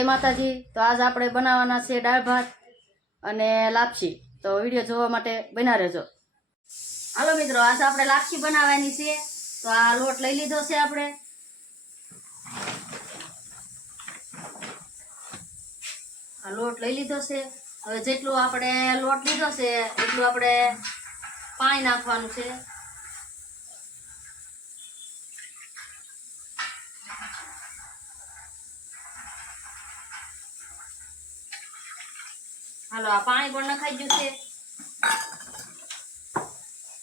જય માતાજી. તો આજ આપણે બનાવવાના છે દાળ ભાત અને લાપસી. તો વીડિયો જોવા માટે બના રહેજો. હાલો મિત્રો, આજ આપણે લાપસી બનાવવાની છે. તો આ લોટ લઈ લીધો છે આપણે. આ લોટ લઈ લીધો છે. હવે જેટલું આપણે લોટ લીધો છે, એટલું આપણે પાણી નાખવાનું છે. હાલો, આ પાણી પણ નખાઈ ગયું છે.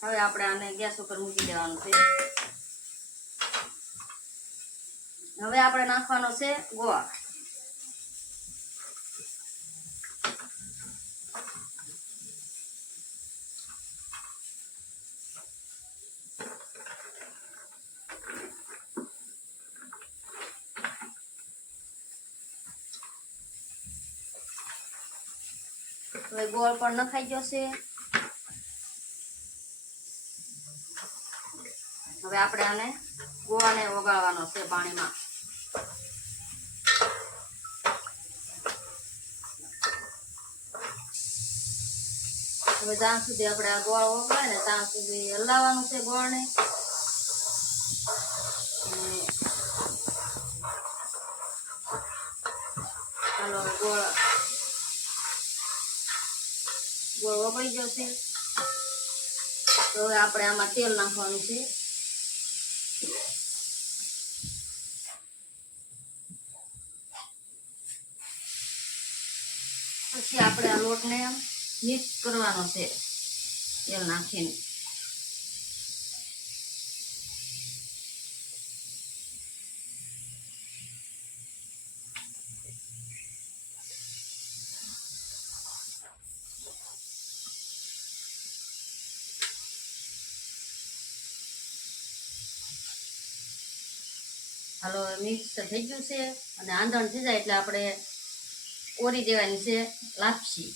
હવે આપણે આને ગેસ ઉપર મૂકી દેવાનું છે. હવે આપણે નાખવાનો છે ગોળ. હવે ગોળ પણ નખાઈ છે હવે આપણે આને ગોળને ઓગાળવાનો છે પાણીમાં. હવે ત્યાં સુધી આપણે આ ગોળ ઓગળે ને ત્યાં સુધી હલાવવાનું છે ગોળને. ચાલો ગોળ ગોળ પડી છે તો હવે આપણે આમાં તેલ નાખવાનું છે. પછી આપણે આ લોટને મિક્સ કરવાનો છે તેલ નાખીને. હાલો, મિક્સ થઈ ગયું છે અને આંધણ થઈ જાય એટલે આપણે ઓરી દેવાની છે લાપસી.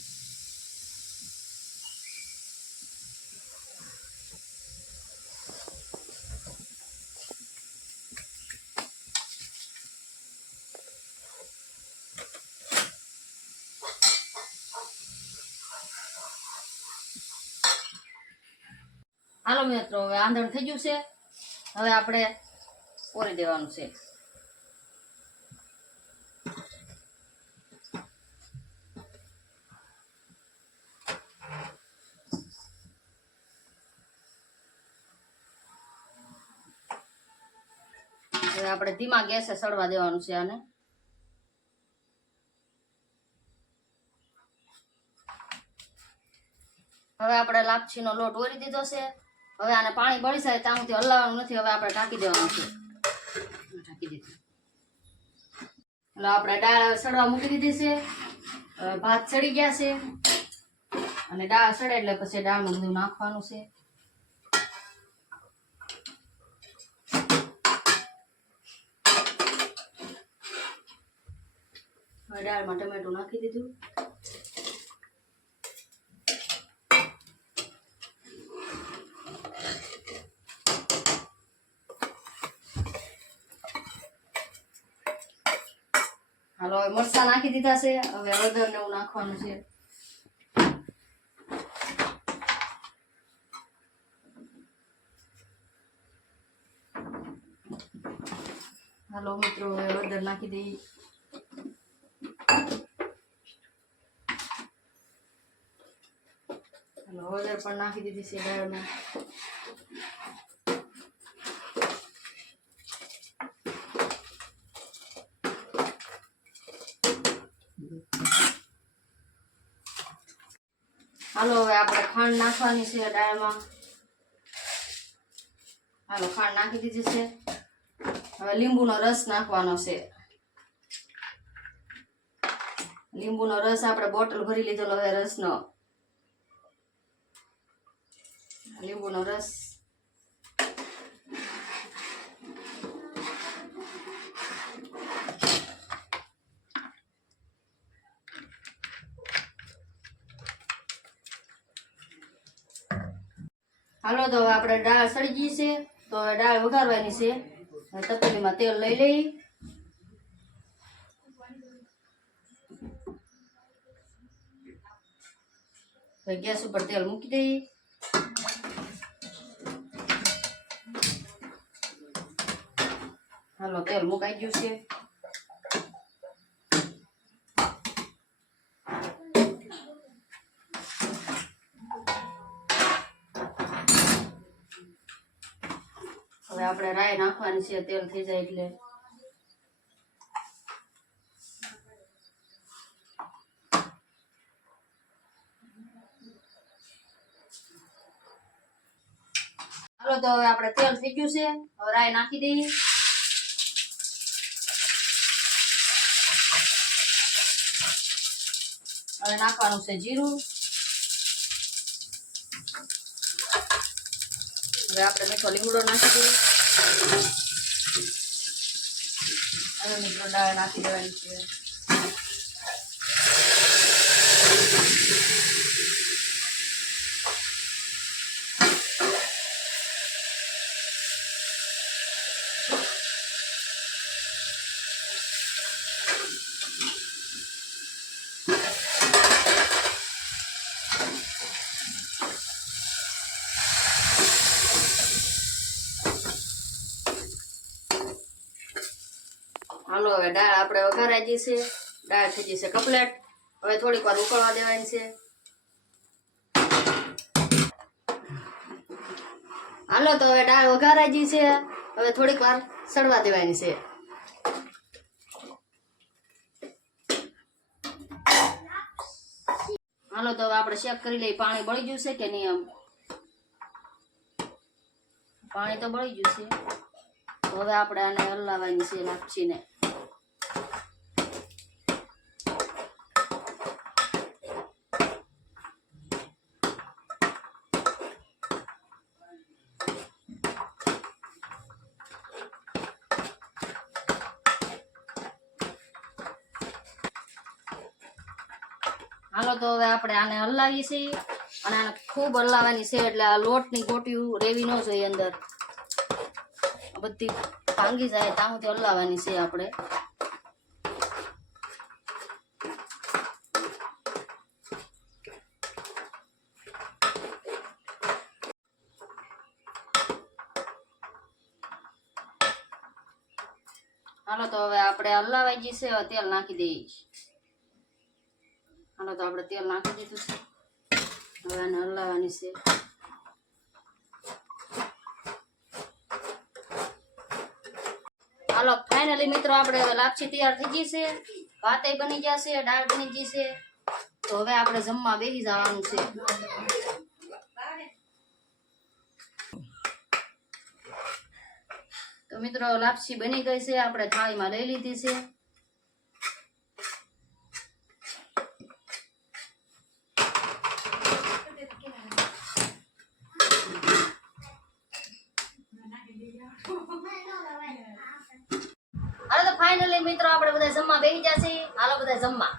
હાલો મિત્રો, હવે આંધણ થઈ ગયું છે. હવે આપણે ઓરી દેવાનું છે? આપણે ધીમા ગેસે સડવા દેવાનું છે આને. હવે આપણે લાપસીનો લોટ ઓરી દીધો છે. હવે આને પાણી બળી જાય ત્યાં સુધી હલાવવાનું નથી. હવે આપણે ઢાંકી દેવાનું છે. એટલે આપણે દાળ સડવા મૂકી દીધી છે. ભાત સડી ગયા છે. અને દાળ સડે એટલે પછી દાળમાં બધું નાખવાનું છે. દાળમાં ટમેટું નાખી દીધું. હાલો, હવે મરચાં નાખી દીધા છે. હવે હળદર ને એવું નાખવાનું છે. હાલો, મિત્રો, હવે હળદર નાખી દઈ. હાલો, હળદર પણ નાખી દીધી છે દાળમાં હાલો, હવે આપણે ખાંડ નાખવાની છે દાળમાં હાલો, ખાંડ નાખી દીધી છે. હવે લીંબુનો રસ નાખવાનો છે. લીંબુનો રસ આપણે બોટલ ભરી લીધેલો હવે રસનો. લીંબુનો રસ હાલો, તો આપણે દાળ સળી ગઈ છે. તો હવે દાળ વઘારવાની છે. તપેલીમાં તેલ લઈ લઈ. ગેસ ઉપર તેલ મૂકી દઈ. હાલો, તેલ મુકાઈ ગયું છે. હવે આપણે રાય નાખવાની છે, તેલ થઈ જાય એટલે. ચાલો તો હવે આપણે તેલ થઈ ગયું છે. હવે રાઈ નાખી દઈએ. હવે નાખવાનું છે જીરું. હવે આપણે મીઠો લીમડો નાખીશું અને મીઠો દાળ નાખી દેવાની છે હાલો હવે દાળ આપણે વઘારાઈ ગઈ છે. દાળ થઈ ગઈ છે કપલેટ હવે થોડીક વાર ઉકળવા દેવાની છે. હાલો તો હવે દાળ વઘારાઈ ગઈ છે. હવે થોડીક વાર સડવા દેવાની છે. હાલો તો હવે આપણે ચેક કરી લઈએ. પાણી બળી ગયું છે કે નહીં આમ? પાણી તો બળી ગયું છે. હવે આપણે આને હલાવવાની છે લાપસીને. હાલો તો હવે આપણે આને હલાવીએ છીએ. અને આને ખૂબ હલાવવાની છે એટલે આ લોટની ગોટીયું રેવી ન જોઈએ અંદર. બધી ભાંગી જાય ત્યાં હલાવવાની છે આપણે. હાલો તો હવે આપણે હલાવાઈ છે હવે તેલ નાખી દઈએ હાલો તો આપણે તેલ નાખી દીધું છે. હવે આને હલાવવાની છે. હાલો ફાઇનલી મિત્રો આપણે હવે લાપસી તૈયાર થઈ ગઈ છે. ભાતે બની ગયા છે દાળ બની ગઈ છે. તો હવે આપણે જમવા બેસી જવાનું છે. તો મિત્રો, લાપસી બની ગઈ છે. આપણે થાળીમાં લઈ લીધી છે. ફાઇનલી મિત્રો આપણે બધા જમવા બેસી જશે. હાલો બધા જમવા.